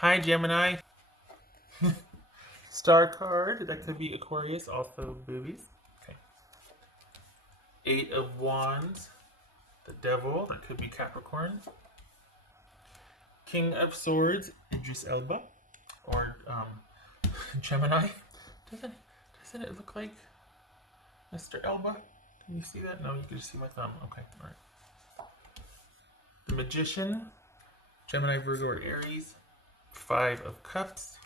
Hi, Gemini. Star card. That could be Aquarius, also boobies. Okay. Eight of Wands. The Devil. That could be Capricorn. King of Swords. Idris Elba. Or Gemini. Doesn't it look like Mr. Elba? Can you see that? No, you can just see my thumb. Okay, all right. The Magician. Gemini, Virgo, or Aries. Five of Cups.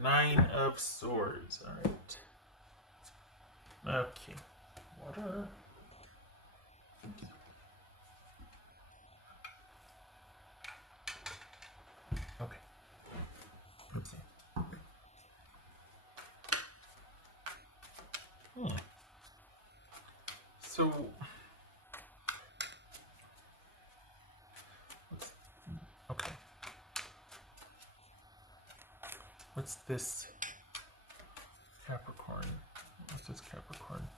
Nine of Swords. All right. Okay. Water. Okay. Let's see. So, okay. What's this? Capricorn. What's this Capricorn?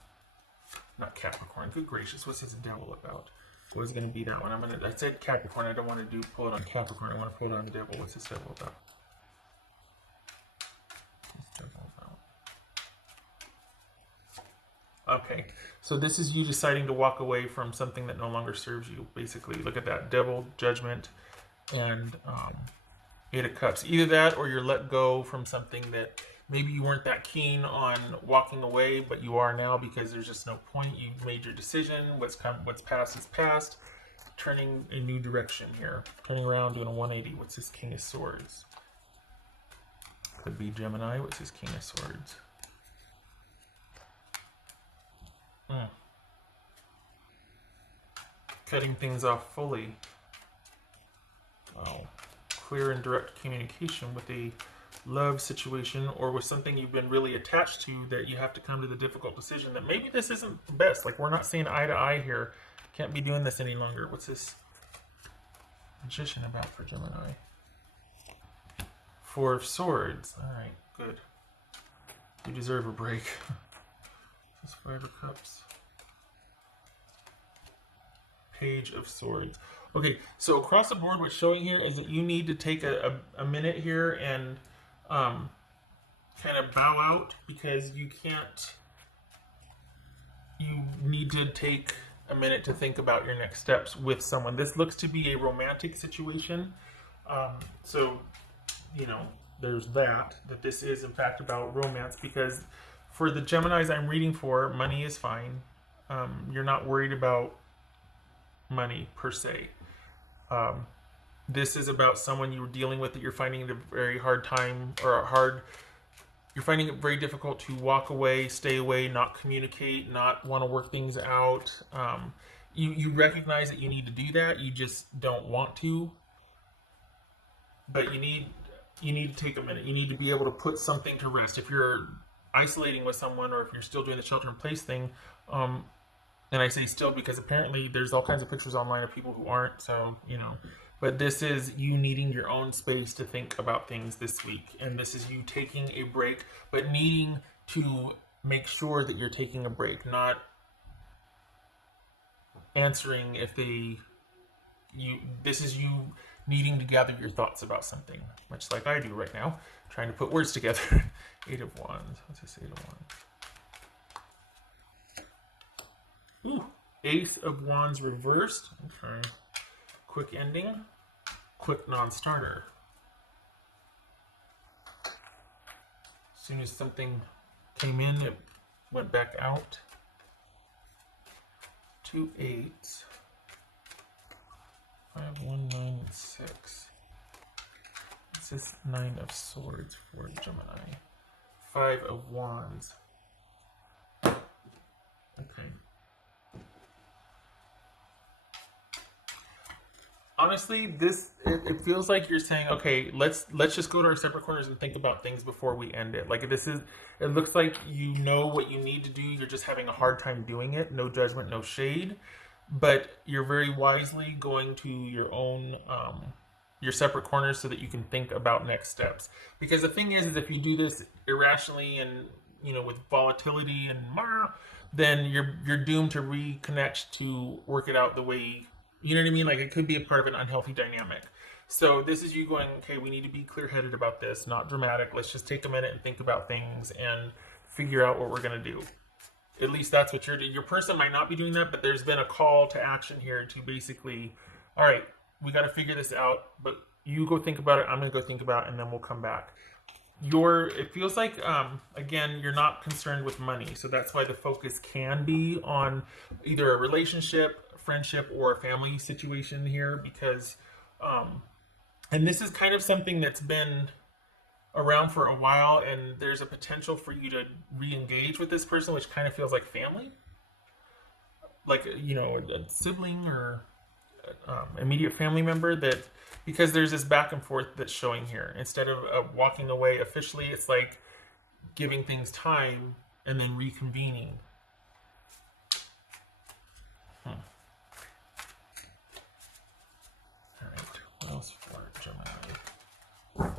Not Capricorn. Good gracious, what's this Devil about? What is going to be that one? I said Capricorn. I don't want to pull it on Capricorn. I want to pull it on the Devil. What's this Devil about? What's this Devil about? Okay, so this is you deciding to walk away from something that no longer serves you. Basically, look at that Devil, Judgment, and Eight of Cups. Either that, or you're let go from something that maybe you weren't that keen on walking away, but you are now because there's just no point. You've made your decision. What's past is past. Turning a new direction here. Turning around, doing a 180. What's this King of Swords? Could be Gemini. What's this King of Swords? Cutting things off fully. Wow. Clear and direct communication with a love situation or with something you've been really attached to that you have to come to the difficult decision that maybe this isn't the best. Like, we're not seeing eye to eye here. Can't be doing this any longer. What's this Magician about for Gemini? Four of Swords. Alright, good. You deserve a break. This Five of Cups. Page of Swords. Okay, so across the board, what's showing here is that you need to take a minute here and kind of bow out because you need to take a minute to think about your next steps with someone. This looks to be a romantic situation. So, there's that this is in fact about romance, because for the Geminis I'm reading for, money is fine. You're not worried about money per se. This is about someone you were dealing with that you're finding it a very hard time, you're finding it very difficult to walk away, stay away, not communicate, not want to work things out. You recognize that you need to do that, you just don't want to. But you need to take a minute. You need to be able to put something to rest. If you're isolating with someone, or if you're still doing the shelter in place thing, and I say still because apparently there's all kinds of pictures online of people who aren't, so, But this is you needing your own space to think about things this week. And this is you taking a break, but needing to make sure that you're taking a break, not answering if this is you needing to gather your thoughts about something, much like I do right now, trying to put words together. Eight of Wands. What's this Eight of Wands? Ooh, Ace of Wands reversed. Okay. Quick ending. Quick non-starter. As soon as something came in, it went back out. 2 8s. 5 1 9 6. This is Nine of Swords for Gemini. Five of Wands. Okay. Honestly, it feels like you're saying, okay, let's just go to our separate corners and think about things before we end it. Like, it looks like you know what you need to do. You're just having a hard time doing it. No judgment, no shade, but you're very wisely going to your own your separate corners so that you can think about next steps. Because the thing is if you do this irrationally and with volatility and then you're doomed to reconnect to work it out the way You know what I mean? Like it could be a part of an unhealthy dynamic. So this is you going, okay, we need to be clear-headed about this, not dramatic. Let's just take a minute and think about things and figure out what we're going to do. At least that's what you're doing. Your person might not be doing that, but there's been a call to action here to basically, all right, we got to figure this out, but you go think about it. I'm going to go think about it, and then we'll come back. It feels like, again, you're not concerned with money. So that's why the focus can be on either a relationship, friendship, or a family situation here, because, and this is kind of something that's been around for a while, and there's a potential for you to re-engage with this person, which kind of feels like family, like, you know, a sibling or immediate family member, that because there's this back and forth that's showing here. Instead of walking away officially, it's like giving things time and then reconvening. All right, what else for Gemini?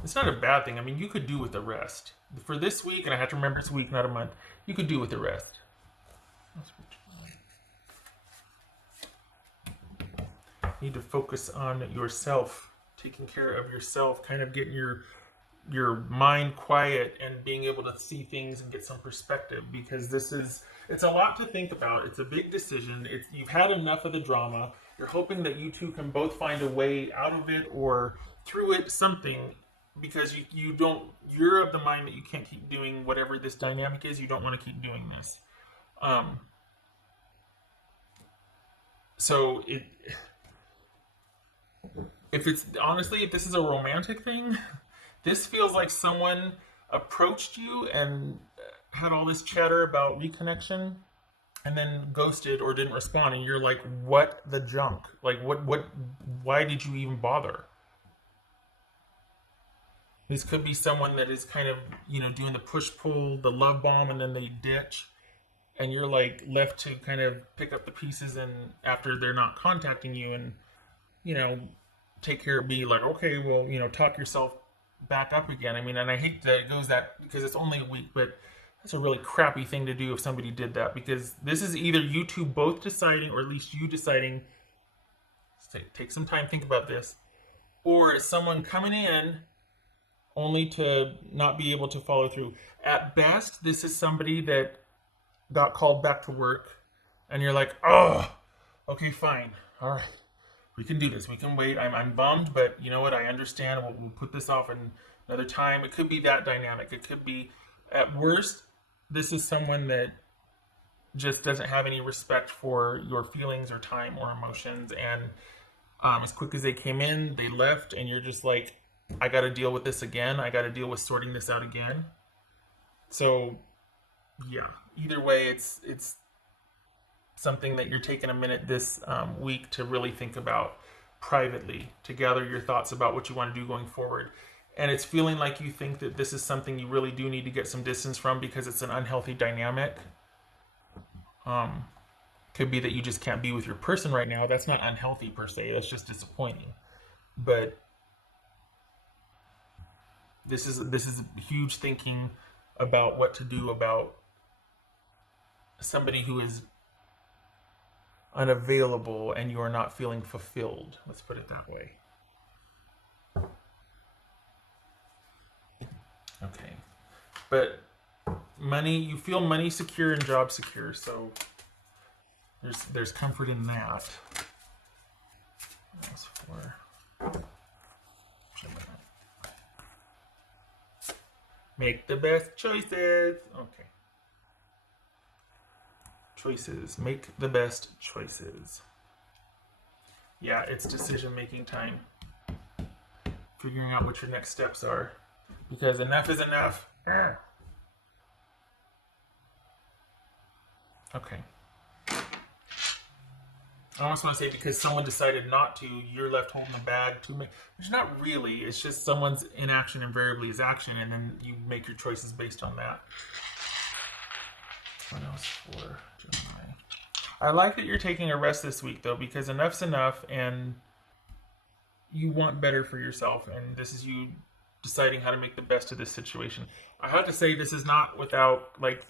It's not a bad thing. I mean, you could do with the rest. For this week, and I have to remember it's a week, not a month, you could do with the rest. Need to focus on yourself, taking care of yourself, kind of getting your mind quiet and being able to see things and get some perspective, because it's a lot to think about. It's a big decision. You've had enough of the drama. You're hoping that you two can both find a way out of it or through it, something, because you're of the mind that you can't keep doing whatever this dynamic is. You don't want to keep doing this. So if this is a romantic thing, this feels like someone approached you and had all this chatter about reconnection and then ghosted or didn't respond, and you're like, what the junk? Like, why did you even bother? This could be someone that is kind of, you know, doing the push-pull, the love bomb, and then they ditch, and you're like left to kind of pick up the pieces, and after they're not contacting you, and, you know, take care of, be like, okay, well, you know, talk yourself back up again. I mean, and I hate that it goes that, because it's only a week, but that's a really crappy thing to do if somebody did that, because this is either you two both deciding, or at least you deciding, take some time, think about this, or it's someone coming in only to not be able to follow through. At best, this is somebody that got called back to work, and you're like, oh, okay, fine, all right, we can do this, we can wait, I'm bummed, but you know what, I understand, we'll put this off another time. It could be that dynamic. It could be, at worst, this is someone that just doesn't have any respect for your feelings or time or emotions, and as quick as they came in, they left, and you're just like, I got to deal with this again. I got to deal with sorting this out again. So, yeah, either way, it's something that you're taking a minute this week to really think about privately, to gather your thoughts about what you want to do going forward. And it's feeling like you think that this is something you really do need to get some distance from because it's an unhealthy dynamic. Could be that you just can't be with your person right now. That's not unhealthy per se. That's just disappointing. But this is huge thinking about what to do about somebody who is unavailable and you are not feeling fulfilled. Let's put it that way. Okay. But money, you feel money secure and job secure, so there's comfort in that. That's for Gemini. Make the best choices. Okay. Choices. Make the best choices. Yeah, it's decision-making time. Figuring out what your next steps are. Because enough is enough. Okay. I almost want to say because someone decided not to, you're left holding the bag to make. Which not really. It's just someone's inaction invariably is action, and then you make your choices based on that. What else for Gemini? I like that you're taking a rest this week, though, because enough's enough, and you want better for yourself, and this is you deciding how to make the best of this situation. I have to say, this is not without, like,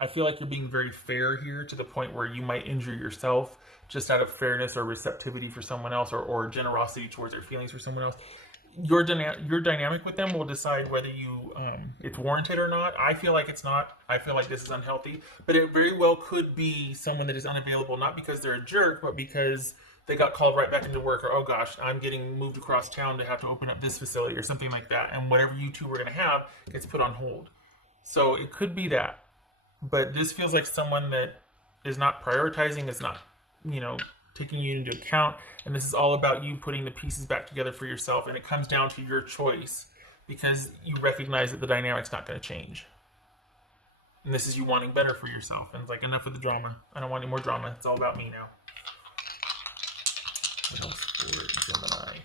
I feel like you're being very fair here to the point where you might injure yourself just out of fairness or receptivity for someone else, or generosity towards their feelings for someone else. Your dynamic with them will decide whether you it's warranted or not. I feel like it's not. I feel like this is unhealthy, but it very well could be someone that is unavailable, not because they're a jerk, but because they got called right back into work, or oh gosh, I'm getting moved across town to have to open up this facility or something like that, and whatever you two were going to have gets put on hold. So it could be that, but this feels like someone that is not prioritizing, is not, taking you into account, and this is all about you putting the pieces back together for yourself, and it comes down to your choice because you recognize that the dynamic's not going to change, and this is you wanting better for yourself. And it's like, enough with the drama. I don't want any more drama. It's all about me now. What else for Gemini?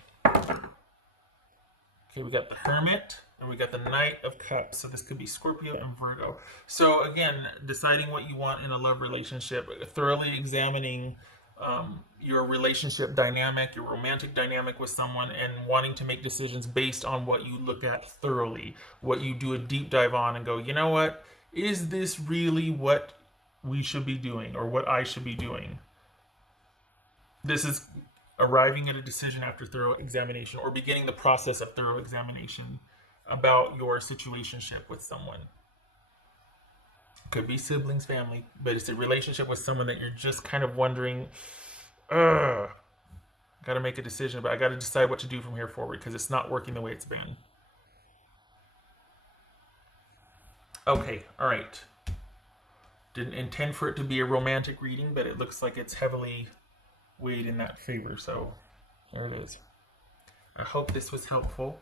Okay, we got the Hermit, and we got the Knight of Cups. So this could be Scorpio and Virgo. So again, deciding what you want in a love relationship, thoroughly examining your relationship dynamic, your romantic dynamic with someone, and wanting to make decisions based on what you look at thoroughly, what you do a deep dive on and go, you know what, is this really what we should be doing or what I should be doing? This is arriving at a decision after thorough examination, or beginning the process of thorough examination about your situationship with someone. Could be siblings, family, but it's a relationship with someone that you're just kind of wondering, got to make a decision about. I got to decide what to do from here forward because it's not working the way it's been. Okay, all right. Didn't intend for it to be a romantic reading, but it looks like it's heavily weighed in that favor, so there it is. I hope this was helpful.